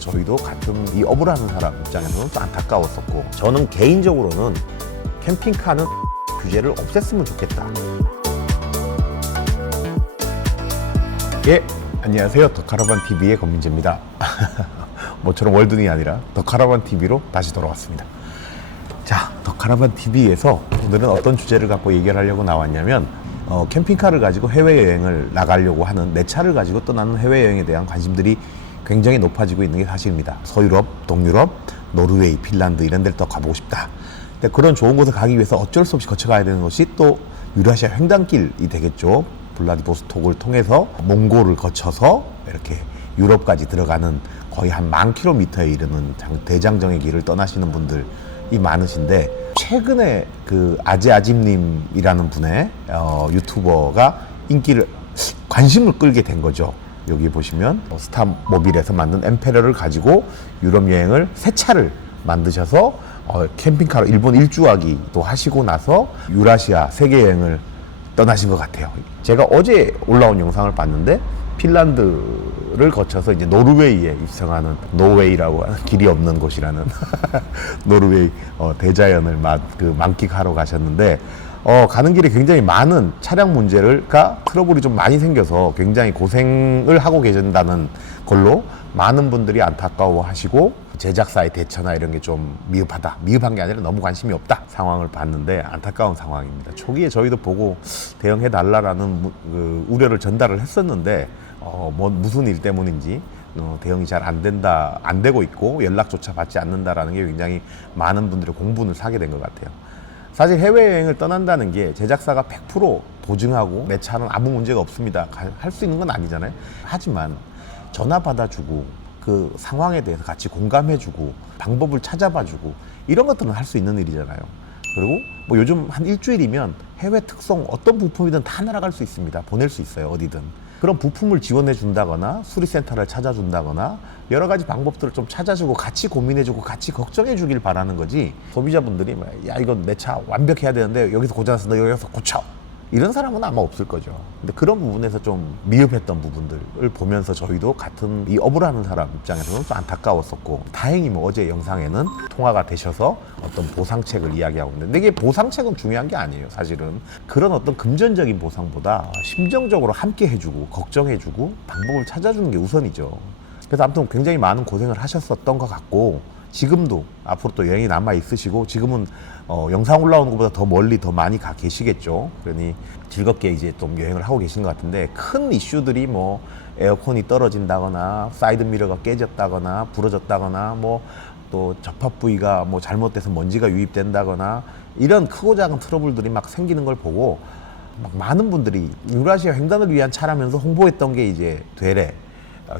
저희도 같은 이 업을 하는 사람 입장에서는 또 안타까웠었고, 저는 개인적으로는 캠핑카는 규제를 없앴으면 좋겠다. 예, 안녕하세요. 더카라반TV의 권민재입니다. 모처럼 월든이 아니라 더카라반TV로 다시 돌아왔습니다. 자, 더카라반TV에서 오늘은 어떤 주제를 갖고 얘기를 하려고 나왔냐면, 캠핑카를 가지고 해외여행을 나가려고 하는, 내 차를 가지고 떠나는 해외여행에 대한 관심들이 굉장히 높아지고 있는 게 사실입니다. 서유럽, 동유럽, 노르웨이, 핀란드 이런 데를 더 가보고 싶다. 근데 그런 좋은 곳을 가기 위해서 어쩔 수 없이 거쳐가야 되는 것이 또 유라시아 횡단길이 되겠죠. 블라디보스톡을 통해서 몽골을 거쳐서 이렇게 유럽까지 들어가는 거의 한 10,000km에 이르는 대장정의 길을 떠나시는 분들이 많으신데, 최근에 그 아제아짐님이라는 분의 유튜버가 관심을 끌게 된 거죠. 여기 보시면 스타모빌에서 만든 엠페러를 가지고 유럽 여행을 새 차를 만드셔서 캠핑카로 일본 일주하기도 하시고 나서 유라시아 세계 여행을 떠나신 것 같아요. 제가 어제 올라온 영상을 봤는데, 핀란드를 거쳐서 이제 노르웨이에 입성하는, 노웨이라고 하는 길이 없는 곳이라는 노르웨이 대자연을 만끽하러 가셨는데, 가는 길에 굉장히 많은 차량 트러블이 좀 많이 생겨서 굉장히 고생을 하고 계신다는 걸로 많은 분들이 안타까워 하시고, 제작사의 대처나 이런 게 좀 미흡한 게 아니라 너무 관심이 없다 상황을 봤는데, 안타까운 상황입니다. 초기에 저희도 보고 대응해 달라라는 우려를 전달을 했었는데, 무슨 일 때문인지 대응이 잘 안 되고 있고 연락조차 받지 않는다라는 게 굉장히 많은 분들의 공분을 사게 된 것 같아요. 사실 해외여행을 떠난다는 게 제작사가 100% 보증하고 내 차는 아무 문제가 없습니다 할 수 있는 건 아니잖아요. 하지만 전화 받아주고 그 상황에 대해서 같이 공감해주고 방법을 찾아봐주고 이런 것들은 할 수 있는 일이잖아요. 그리고 뭐 요즘 한 일주일이면 해외 특송 어떤 부품이든 다 날아갈 수 있습니다. 보낼 수 있어요, 어디든. 그런 부품을 지원해 준다거나 수리센터를 찾아준다거나 여러 가지 방법들을 좀 찾아주고 같이 고민해주고 같이 걱정해 주길 바라는 거지, 소비자분들이 야 이건 내 차 완벽해야 되는데 여기서 고장났어, 너 여기서 고쳐, 이런 사람은 아마 없을 거죠. 근데 그런 부분에서 좀 미흡했던 부분들을 보면서 저희도 같은 이 업을 하는 사람 입장에서는 좀 안타까웠었고, 다행히 어제 영상에는 통화가 되셔서 어떤 보상책을 이야기하고 있는데, 근데 이게 보상책은 중요한 게 아니에요. 사실은 그런 어떤 금전적인 보상보다 심정적으로 함께 해주고 걱정해주고 방법을 찾아주는 게 우선이죠. 그래서 아무튼 굉장히 많은 고생을 하셨었던 것 같고, 지금도 앞으로 또 여행이 남아 있으시고, 지금은 영상 올라오는 것보다 더 멀리 더 많이 가 계시겠죠. 그러니 즐겁게 이제 좀 여행을 하고 계신 것 같은데, 큰 이슈들이 에어컨이 떨어진다거나 사이드 미러가 깨졌다거나 부러졌다거나 또 접합 부위가 잘못돼서 먼지가 유입된다거나 이런 크고 작은 트러블들이 막 생기는 걸 보고 많은 분들이 유라시아 횡단을 위한 차라면서 홍보했던 게 이제 되레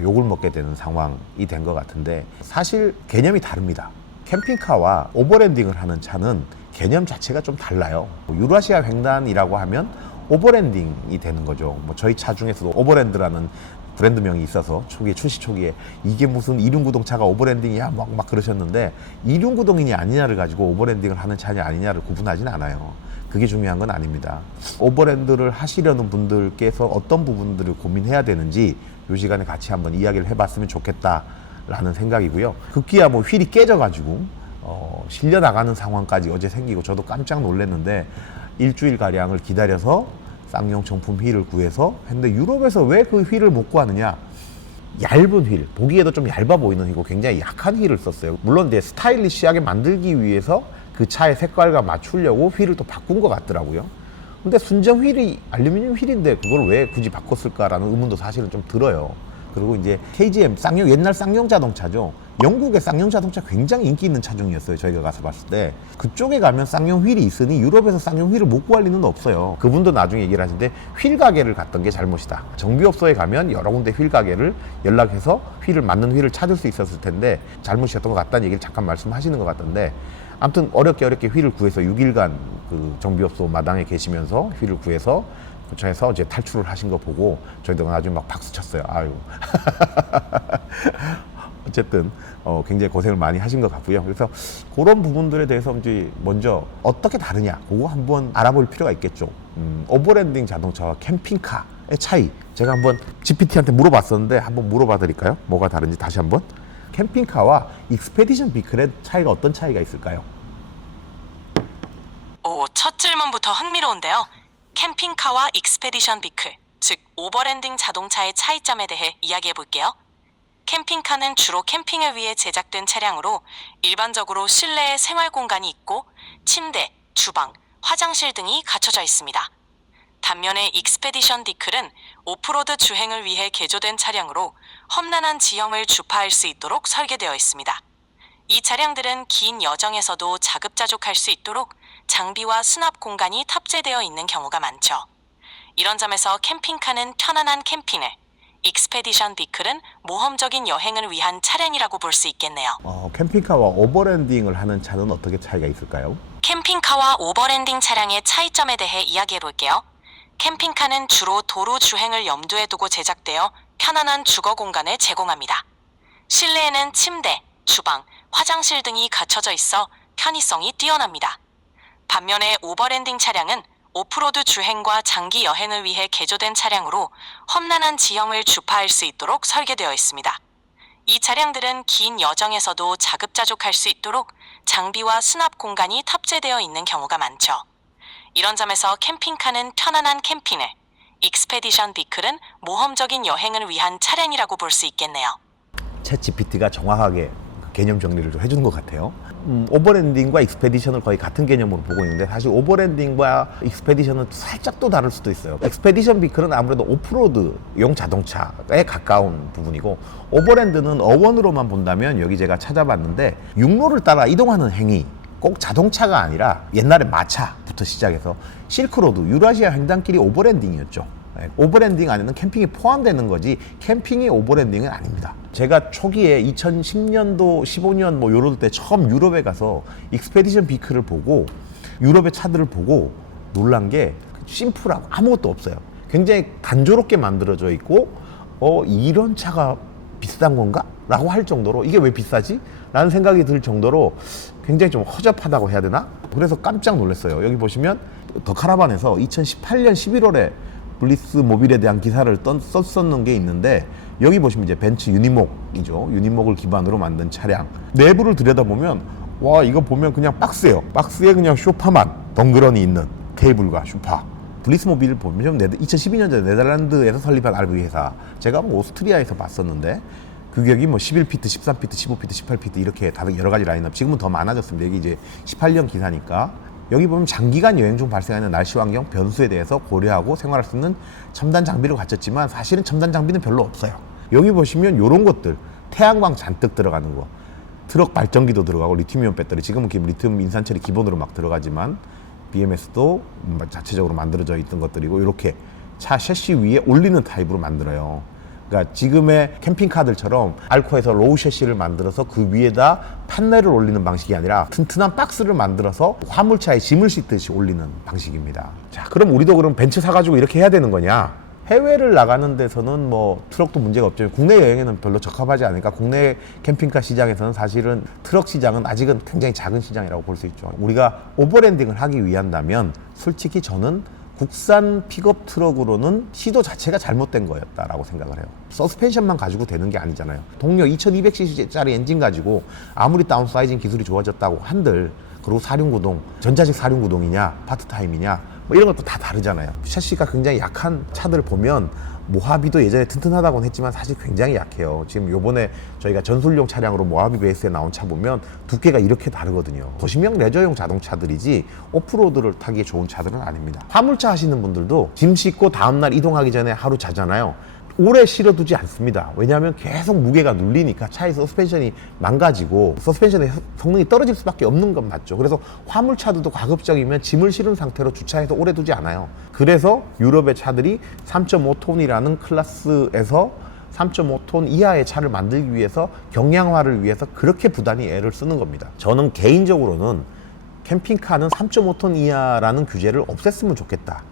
욕을 먹게 되는 상황이 된 것 같은데, 사실 개념이 다릅니다. 캠핑카와 오버랜딩을 하는 차는 개념 자체가 좀 달라요. 유라시아 횡단이라고 하면 오버랜딩이 되는 거죠. 저희 차 중에서도 오버랜드라는 브랜드명이 있어서 출시 초기에 이게 무슨 이륜구동차가 오버랜딩이야 막 그러셨는데, 이륜구동이냐 아니냐를 가지고 오버랜딩을 하는 차냐 아니냐를 구분하진 않아요. 그게 중요한 건 아닙니다. 오버랜드를 하시려는 분들께서 어떤 부분들을 고민해야 되는지 이 시간에 같이 한번 이야기를 해봤으면 좋겠다라는 생각이고요. 급기야 휠이 깨져가지고 실려 나가는 상황까지 어제 생기고, 저도 깜짝 놀랐는데 일주일 가량을 기다려서 쌍용 정품 휠을 구해서 했는데, 유럽에서 왜 그 휠을 못 구하느냐? 얇은 휠, 보기에도 좀 얇아 보이는 휠이고 굉장히 약한 휠을 썼어요. 물론 이제 스타일리시하게 만들기 위해서 그 차의 색깔과 맞추려고 휠을 또 바꾼 것 같더라고요. 근데 순정 휠이 알루미늄 휠인데 그걸 왜 굳이 바꿨을까라는 의문도 사실은 좀 들어요. 그리고 이제 KGM 옛날 쌍용 자동차죠. 영국의 쌍용 자동차 굉장히 인기 있는 차종이었어요. 저희가 가서 봤을 때 그쪽에 가면 쌍용 휠이 있으니 유럽에서 쌍용 휠을 못 구할 리는 없어요. 그분도 나중에 얘기를 하시는데, 휠 가게를 갔던 게 잘못이다. 정비업소에 가면 여러 군데 휠 가게를 연락해서 맞는 휠을 찾을 수 있었을 텐데 잘못이었던 것 같다는 얘기를 잠깐 말씀하시는 것 같던데, 아무튼 어렵게 휠을 구해서 6일간 그 정비업소 마당에 계시면서 휠을 구해서 그 차에서 이제 탈출을 하신 거 보고 저희도 나중에 막 박수 쳤어요. 아유. 어쨌든 굉장히 고생을 많이 하신 것 같고요. 그래서 그런 부분들에 대해서 이제 먼저 어떻게 다르냐, 그거 한번 알아볼 필요가 있겠죠. 오버랜딩 자동차와 캠핑카의 차이, 제가 한번 GPT한테 물어봤었는데 한번 물어봐 드릴까요? 뭐가 다른지 다시 한번. 캠핑카와 익스페디션 비클의 차이가 어떤 차이가 있을까요? 오, 첫 질문부터 흥미로운데요. 캠핑카와 익스페디션 비클, 즉 오버랜딩 자동차의 차이점에 대해 이야기해 볼게요. 캠핑카는 주로 캠핑을 위해 제작된 차량으로 일반적으로 실내에 생활 공간이 있고 침대, 주방, 화장실 등이 갖춰져 있습니다. 반면에 익스페디션 비클은 오프로드 주행을 위해 개조된 차량으로 험난한 지형을 주파할 수 있도록 설계되어 있습니다. 이 차량들은 긴 여정에서도 자급자족할 수 있도록 장비와 수납 공간이 탑재되어 있는 경우가 많죠. 이런 점에서 캠핑카는 편안한 캠핑을, 익스페디션 비클은 모험적인 여행을 위한 차량이라고 볼 수 있겠네요. 캠핑카와 오버랜딩을 하는 차는 어떻게 차이가 있을까요? 캠핑카와 오버랜딩 차량의 차이점에 대해 이야기해 볼게요. 캠핑카는 주로 도로 주행을 염두에 두고 제작되어 편안한 주거 공간을 제공합니다. 실내에는 침대, 주방, 화장실 등이 갖춰져 있어 편의성이 뛰어납니다. 반면에 오버랜딩 차량은 오프로드 주행과 장기 여행을 위해 개조된 차량으로 험난한 지형을 주파할 수 있도록 설계되어 있습니다. 이 차량들은 긴 여정에서도 자급자족할 수 있도록 장비와 수납 공간이 탑재되어 있는 경우가 많죠. 이런 점에서 캠핑카는 편안한 캠핑을, 익스페디션 비클은 모험적인 여행을 위한 차량이라고 볼 수 있겠네요. 챗 GPT가 정확하게 개념 정리를 좀 해주는 것 같아요. 오버랜딩과 익스페디션을 거의 같은 개념으로 보고 있는데 사실 오버랜딩과 익스페디션은 살짝 또 다를 수도 있어요. 익스페디션 비클은 아무래도 오프로드용 자동차에 가까운 부분이고 오버랜드는 어원으로만 본다면 여기 제가 찾아봤는데 육로를 따라 이동하는 행위, 꼭 자동차가 아니라 옛날에 마차부터 시작해서 실크로드, 유라시아 횡단길이 오버랜딩이었죠. 오버랜딩 안에는 캠핑이 포함되는 거지 캠핑이 오버랜딩은 아닙니다. 제가 초기에 2010년도, 15년 뭐 요럴 때 처음 유럽에 가서 익스페디션 비클을 보고 유럽의 차들을 보고 놀란 게 심플하고 아무것도 없어요. 굉장히 단조롭게 만들어져 있고 이런 차가 비싼 건가? 라고 할 정도로 이게 왜 비싸지? 라는 생각이 들 정도로 굉장히 좀 허접하다고 해야 되나? 그래서 깜짝 놀랐어요. 여기 보시면 더 카라반에서 2018년 11월에 블리스 모빌에 대한 기사를 썼었는 게 있는데 여기 보시면 이제 벤츠 유니목이죠. 유니목을 기반으로 만든 차량. 내부를 들여다보면 와 이거 보면 그냥 박스예요. 박스에 그냥 소파만 덩그러니 있는 테이블과 소파. 블리스 모빌을 보면 2012년도에 네덜란드에서 설립한 RV 회사. 제가 뭐 오스트리아에서 봤었는데 규격이 뭐 11피트, 13피트, 15피트, 18피트 이렇게 다른 여러 가지 라인업. 지금은 더 많아졌습니다. 여기 이제 18년 기사니까. 여기 보면 장기간 여행 중 발생하는 날씨 환경 변수에 대해서 고려하고 생활할 수 있는 첨단 장비를 갖췄지만 사실은 첨단 장비는 별로 없어요. 여기 보시면 이런 것들, 태양광 잔뜩 들어가는 거, 트럭 발전기도 들어가고 리튬이온 배터리, 지금은 리튬 인산철이 기본으로 막 들어가지만 BMS도 자체적으로 만들어져 있던 것들이고 이렇게 차 셰시 위에 올리는 타입으로 만들어요. 그러니까 지금의 캠핑카들처럼 알코에서 로우 셰시를 만들어서 그 위에다 판넬을 올리는 방식이 아니라 튼튼한 박스를 만들어서 화물차에 짐을 싣듯이 올리는 방식입니다. 자, 그럼 우리도 그럼 벤츠 사가지고 이렇게 해야 되는 거냐? 해외를 나가는 데서는 뭐 트럭도 문제가 없지만 국내 여행에는 별로 적합하지 않으니까 국내 캠핑카 시장에서는 사실은 트럭 시장은 아직은 굉장히 작은 시장이라고 볼 수 있죠. 우리가 오버랜딩을 하기 위한다면 솔직히 저는 국산 픽업 트럭으로는 시도 자체가 잘못된 거였다라고 생각을 해요. 서스펜션만 가지고 되는 게 아니잖아요. 동력 2200cc짜리 엔진 가지고 아무리 다운사이징 기술이 좋아졌다고 한들 그리고 사륜구동, 전자식 사륜구동이냐 파트타임이냐 뭐 이런 것도 다 다르잖아요. 샤시가 굉장히 약한 차들을 보면 모하비도 예전에 튼튼하다고는 했지만 사실 굉장히 약해요. 지금 요번에 저희가 전술용 차량으로 모하비 베이스에 나온 차 보면 두께가 이렇게 다르거든요. 도심형 레저용 자동차들이지 오프로드를 타기에 좋은 차들은 아닙니다. 화물차 하시는 분들도 짐 싣고 다음날 이동하기 전에 하루 자잖아요. 오래 실어두지 않습니다. 왜냐하면 계속 무게가 눌리니까 차의 서스펜션이 망가지고 서스펜션의 성능이 떨어질 수밖에 없는 건 맞죠. 그래서 화물차들도 가급적이면 짐을 실은 상태로 주차해서 오래 두지 않아요. 그래서 유럽의 차들이 3.5톤이라는 클래스에서 3.5톤 이하의 차를 만들기 위해서 경량화를 위해서 그렇게 부단히 애를 쓰는 겁니다. 저는 개인적으로는 캠핑카는 3.5톤 이하라는 규제를 없앴으면 좋겠다.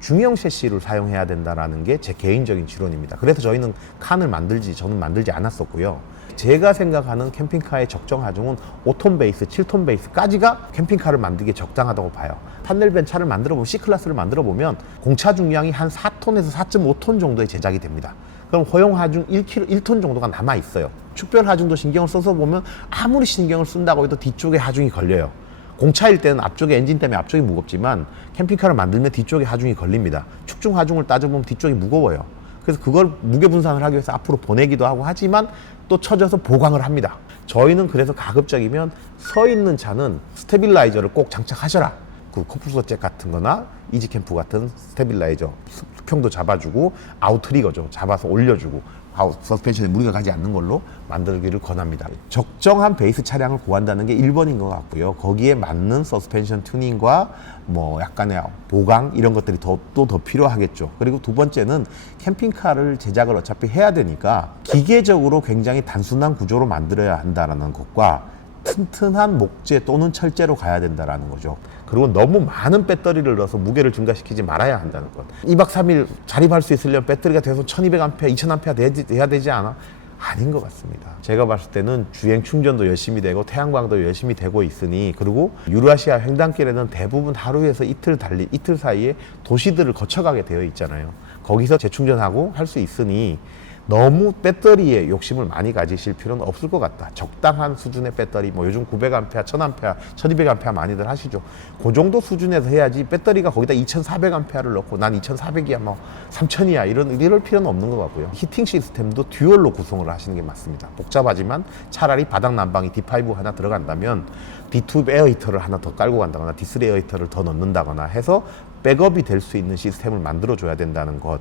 중형 셰시를 사용해야 된다는 게 제 개인적인 지론입니다. 그래서 저는 저는 만들지 않았었고요. 제가 생각하는 캠핑카의 적정 하중은 5톤 베이스, 7톤 베이스까지가 캠핑카를 만들기에 적당하다고 봐요. 판넬벤 차를 만들어 보면 C클래스를 만들어 보면 공차 중량이 한 4톤에서 4.5톤 정도의 제작이 됩니다. 그럼 허용 하중 1톤 정도가 남아 있어요. 축별 하중도 신경을 써서 보면 아무리 신경을 쓴다고 해도 뒤쪽에 하중이 걸려요. 공차일 때는 앞쪽에 엔진 때문에 앞쪽이 무겁지만 캠핑카를 만들면 뒤쪽에 하중이 걸립니다. 축중 하중을 따져보면 뒤쪽이 무거워요. 그래서 그걸 무게 분산을 하기 위해서 앞으로 보내기도 하고 하지만 또 쳐져서 보강을 합니다. 저희는 그래서 가급적이면 서 있는 차는 스테빌라이저를 꼭 장착하셔라. 그 코뿔소 잭 같은 거나 이지캠프 같은 스테빌라이저 수평도 잡아주고 아웃트리거죠. 잡아서 올려주고 서스펜션에 무리가 가지 않는 걸로 만들기를 권합니다. 적정한 베이스 차량을 구한다는 게 1번인 것 같고요. 거기에 맞는 서스펜션 튜닝과 뭐 약간의 보강 이런 것들이 또 더 필요하겠죠. 그리고 두 번째는 캠핑카를 제작을 어차피 해야 되니까 기계적으로 굉장히 단순한 구조로 만들어야 한다는 것과 튼튼한 목재 또는 철재로 가야 된다는 거죠. 그리고 너무 많은 배터리를 넣어서 무게를 증가시키지 말아야 한다는 것. 2박 3일 자립할 수 있으려면 배터리가 계속 1200A, 2000A 돼야 되지 않아? 아닌 것 같습니다. 제가 봤을 때는 주행 충전도 열심히 되고 태양광도 열심히 되고 있으니, 그리고 유라시아 횡단길에는 대부분 하루에서 이틀 사이에 도시들을 거쳐가게 되어 있잖아요. 거기서 재충전하고 할 수 있으니 너무 배터리에 욕심을 많이 가지실 필요는 없을 것 같다. 적당한 수준의 배터리, 뭐 요즘 900A, 1000A, 1200A 많이들 하시죠. 그 정도 수준에서 해야지 배터리가 거기다 2400A를 넣고 난 2400이야, 뭐 3000이야 이럴 필요는 없는 것 같고요. 히팅 시스템도 듀얼로 구성을 하시는 게 맞습니다. 복잡하지만 차라리 바닥 난방이 D5 하나 들어간다면 D2 에어 히터를 하나 더 깔고 간다거나 D3 에어 히터를 더 넣는다거나 해서 백업이 될 수 있는 시스템을 만들어 줘야 된다는 것.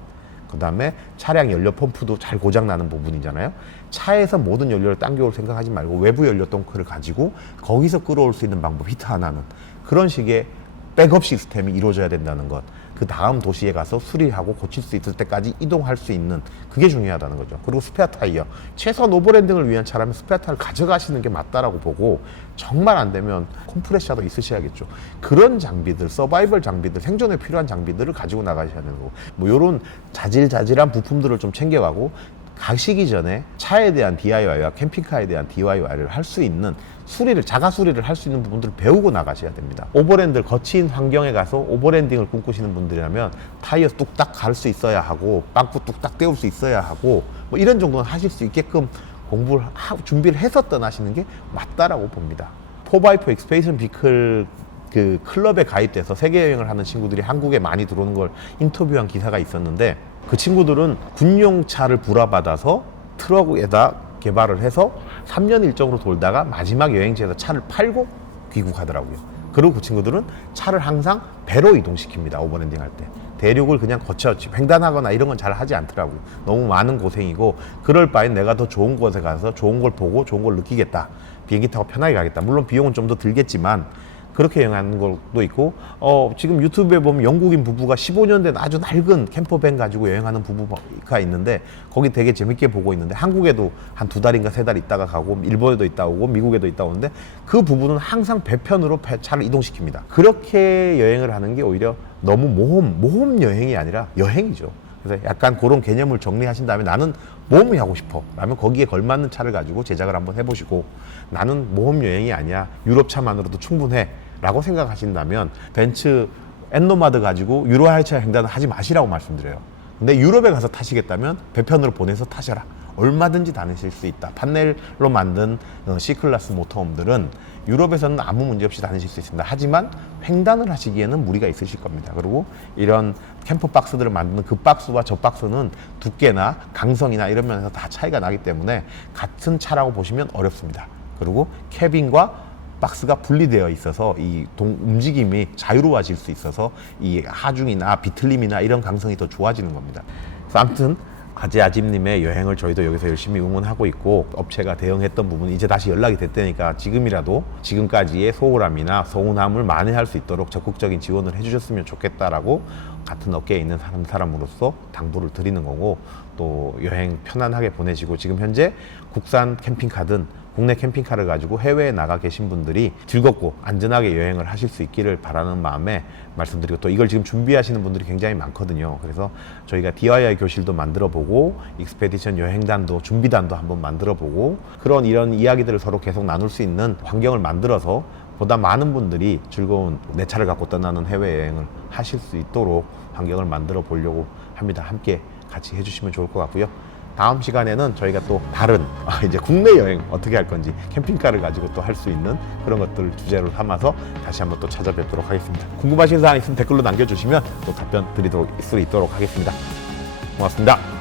그 다음에 차량 연료 펌프도 잘 고장나는 부분이잖아요. 차에서 모든 연료를 당겨올 생각하지 말고 외부 연료 덩크를 가지고 거기서 끌어올 수 있는 방법, 히터 하나는. 그런 식의 백업 시스템이 이루어져야 된다는 것. 그 다음 도시에 가서 수리하고 고칠 수 있을 때까지 이동할 수 있는, 그게 중요하다는 거죠. 그리고 스페어 타이어. 최소한 오버랜딩을 위한 차라면 스페어 타이어를 가져가시는 게 맞다라고 보고, 정말 안 되면 컴프레셔도 있으셔야겠죠. 그런 장비들, 서바이벌 장비들, 생존에 필요한 장비들을 가지고 나가셔야 되는 거고, 뭐 이런 자질자질한 부품들을 좀 챙겨가고 가시기 전에 차에 대한 DIY와 캠핑카에 대한 DIY를 할 수 있는 자가 수리를 할 수 있는 부분들을 배우고 나가셔야 됩니다. 오버랜드를 거친 환경에 가서 오버랜딩을 꿈꾸시는 분들이라면 타이어 뚝딱 갈 수 있어야 하고 빵꾸 뚝딱 떼울 수 있어야 하고 뭐 이런 정도는 하실 수 있게끔 공부를 하고 준비를 해서 떠나시는 게 맞다라고 봅니다. 4x4 익스페디션 비클 그 클럽에 가입돼서 세계 여행을 하는 친구들이 한국에 많이 들어오는 걸 인터뷰한 기사가 있었는데, 그 친구들은 군용 차를 불화받아서 트럭에다 개발을 해서 3년 일정으로 돌다가 마지막 여행지에서 차를 팔고 귀국하더라고요. 그리고 그 친구들은 차를 항상 배로 이동시킵니다. 오버랜딩 할 때. 대륙을 그냥 거쳐 횡단하거나 이런 건 잘 하지 않더라고요. 너무 많은 고생이고, 그럴 바엔 내가 더 좋은 곳에 가서 좋은 걸 보고 좋은 걸 느끼겠다. 비행기 타고 편하게 가겠다. 물론 비용은 좀 더 들겠지만 그렇게 여행하는 것도 있고, 지금 유튜브에 보면 영국인 부부가 15년 된 아주 낡은 캠퍼밴 가지고 여행하는 부부가 있는데, 거기 되게 재밌게 보고 있는데, 한국에도 한 2달인가 3달 있다가 가고 일본에도 있다 오고 미국에도 있다 오는데, 그 부부는 항상 배편으로 차를 이동시킵니다. 그렇게 여행을 하는 게 오히려 너무 모험 여행이 아니라 여행이죠. 그래서 약간 그런 개념을 정리하신 다음에 나는 모험이 하고 싶어 라면 거기에 걸맞는 차를 가지고 제작을 한번 해보시고, 나는 모험 여행이 아니야, 유럽차만으로도 충분해 라고 생각하신다면 벤츠 엔노마드 가지고 유로하이차 횡단을 하지 마시라고 말씀드려요. 근데 유럽에 가서 타시겠다면 배편으로 보내서 타셔라. 얼마든지 다니실 수 있다. 판넬로 만든 C클래스 모터홈들은 유럽에서는 아무 문제 없이 다니실 수 있습니다. 하지만 횡단을 하시기에는 무리가 있으실 겁니다. 그리고 이런 캠퍼 박스들을 만드는 그 박스와 저 박스는 두께나 강성이나 이런 면에서 다 차이가 나기 때문에 같은 차라고 보시면 어렵습니다. 그리고 캐빈과 박스가 분리되어 있어서 이 움직임이 자유로워질 수 있어서 이 하중이나 비틀림이나 이런 강성이 더 좋아지는 겁니다. 그래서 아무튼 아재아집님의 여행을 저희도 여기서 열심히 응원하고 있고, 업체가 대응했던 부분이 이제 다시 연락이 됐다니까 지금이라도 지금까지의 소홀함이나 서운함을 만회할 수 있도록 적극적인 지원을 해주셨으면 좋겠다라고 같은 업계에 있는 사람으로서 당부를 드리는 거고, 또 여행 편안하게 보내시고, 지금 현재 국산 캠핑카든 국내 캠핑카를 가지고 해외에 나가 계신 분들이 즐겁고 안전하게 여행을 하실 수 있기를 바라는 마음에 말씀드리고, 또 이걸 지금 준비하시는 분들이 굉장히 많거든요. 그래서 저희가 DIY 교실도 만들어보고 익스페디션 여행단도 준비단도 한번 만들어보고, 이런 이야기들을 서로 계속 나눌 수 있는 환경을 만들어서 보다 많은 분들이 즐거운 내 차를 갖고 떠나는 해외여행을 하실 수 있도록 환경을 만들어 보려고 합니다. 함께 같이 해주시면 좋을 것 같고요. 다음 시간에는 저희가 또 다른 이제 국내 여행 어떻게 할 건지 캠핑카를 가지고 또 할 수 있는 그런 것들을 주제로 삼아서 다시 한번 또 찾아뵙도록 하겠습니다. 궁금하신 사항 있으면 댓글로 남겨주시면 또 답변 드리도록 수 있도록 하겠습니다. 고맙습니다.